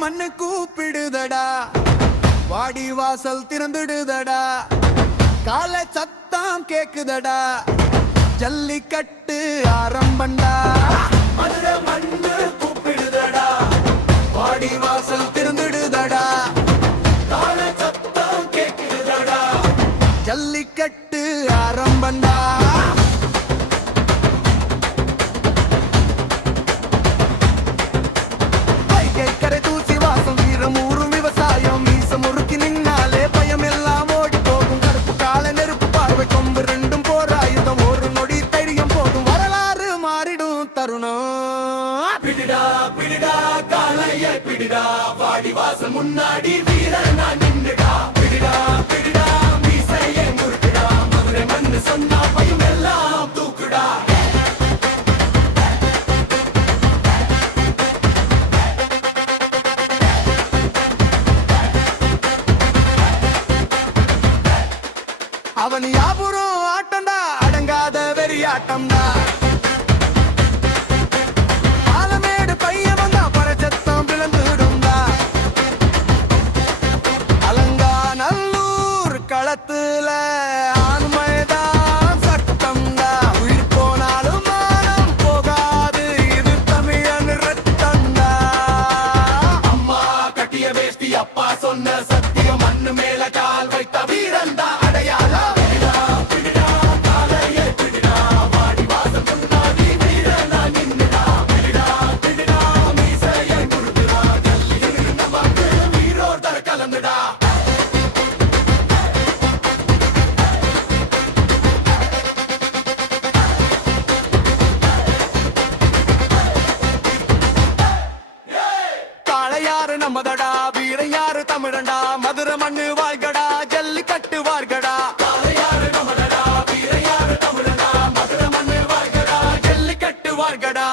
மண்ணு கூப்பிடுதடா, வாடி வாசல் திறந்துடுதடா, கால சத்தம் கேக்குதடா, ஜல்லிக்கட்டு ஆரம்பண்டா. மதுரை மண்ணு கூப்பிடுதடா, வாடி வாசல் திறந்துடுதடா, கால சத்தம் கேக்குதடா, ஜல்லிக்கட்டு ஆரம்பண்டா. பிடிடா பிடிடா காளைய பிடிடா, வாடி வாசல் முன்னாடி வீரனா நின்னுடா. பிடிடா பிடிடா மீசையை முறுக்குடா, மதுரை மண்ணு சொன்னா பயம் எல்லாம் தூக்குடா. அவன் யாபுரம் ஆட்டம்டா, அடங்காத வெறியாட்டம்டா. களத்துல ஆண்மைதான் சட்டம்டா, உயிர் போனாலும் மானம் போகாது, இது தமிழன் ரத்தம்டா. அம்மா கட்டிய வேஷ்டி அப்பா சொன்ன சத்தியம், மண்ணு மேல கால் வைத்த வீரந்தா அடையாளம். பிடிடா பிடிடா காளையை பிடிடா, வாடி வாசல் முன்னாடி வீரனா நின்னுடா. பிடிடா பிடிடா மீசையை முறுக்குடா, ஜல்லி நமக்கு வீரோட கலந்துடா. யாரு நம்மதடா, வீரன் யாரு தமிழண்டா, மதுரை மண்ணு வாழ்கடா, ஜல்லிக்கட்டு வார்கடா. யாரு நம்மதடா, வீரன் யாரு தமிழண்டா, மதுரை மண்ணு வாழ்கடா, ஜல்லிக்கட்டு வார்கடா.